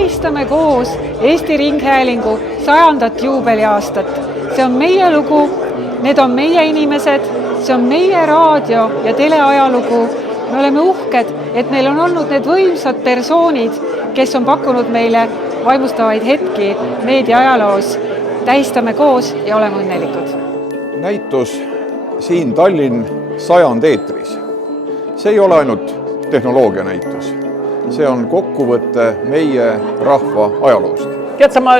tähistame koos Eesti Ringhäälingu 100. juubeliaastat. See on meie lugu, need on meie inimesed, see on meie raadio- ja teleajalugu. Me oleme uhked, et meil on olnud need võimsad persoonid, kes on pakkunud meile vaimustavaid hetki meediaajaloos. Tähistame koos ja oleme õnnelikud. Näitus siin Tallinn 100 eetris. See ei ole ainult tehnoloogia näitus. See on kokkuvõte meie rahva ajaloost. Tead sa, ma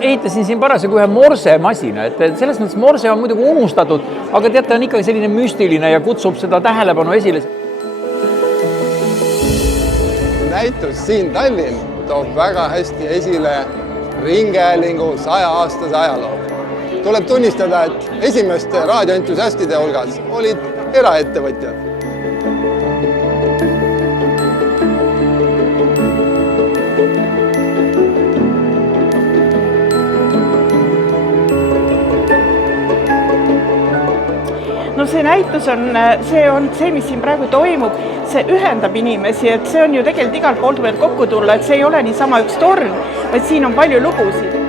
ehitasin siin parasjagu ühe morsemasina, et selles mõttes morse on muidugi unustatud, aga tead, ta on ikkagi selline müstiline ja kutsub seda tähelepanu esile. Näitus siin Tallinn toob väga hästi esile Ringhäälingu 100-aastase ajaloo. Tuleb tunnistada, et esimeste raadioentusiastide hulgas olid eraettevõtjad. No see näitus on see, mis siin praegu toimub, see ühendab inimesi, et see on ju tegelikult igalt poolt võivad kokku tulla, et see ei ole niisama üks torn, vaid siin on palju lugusid.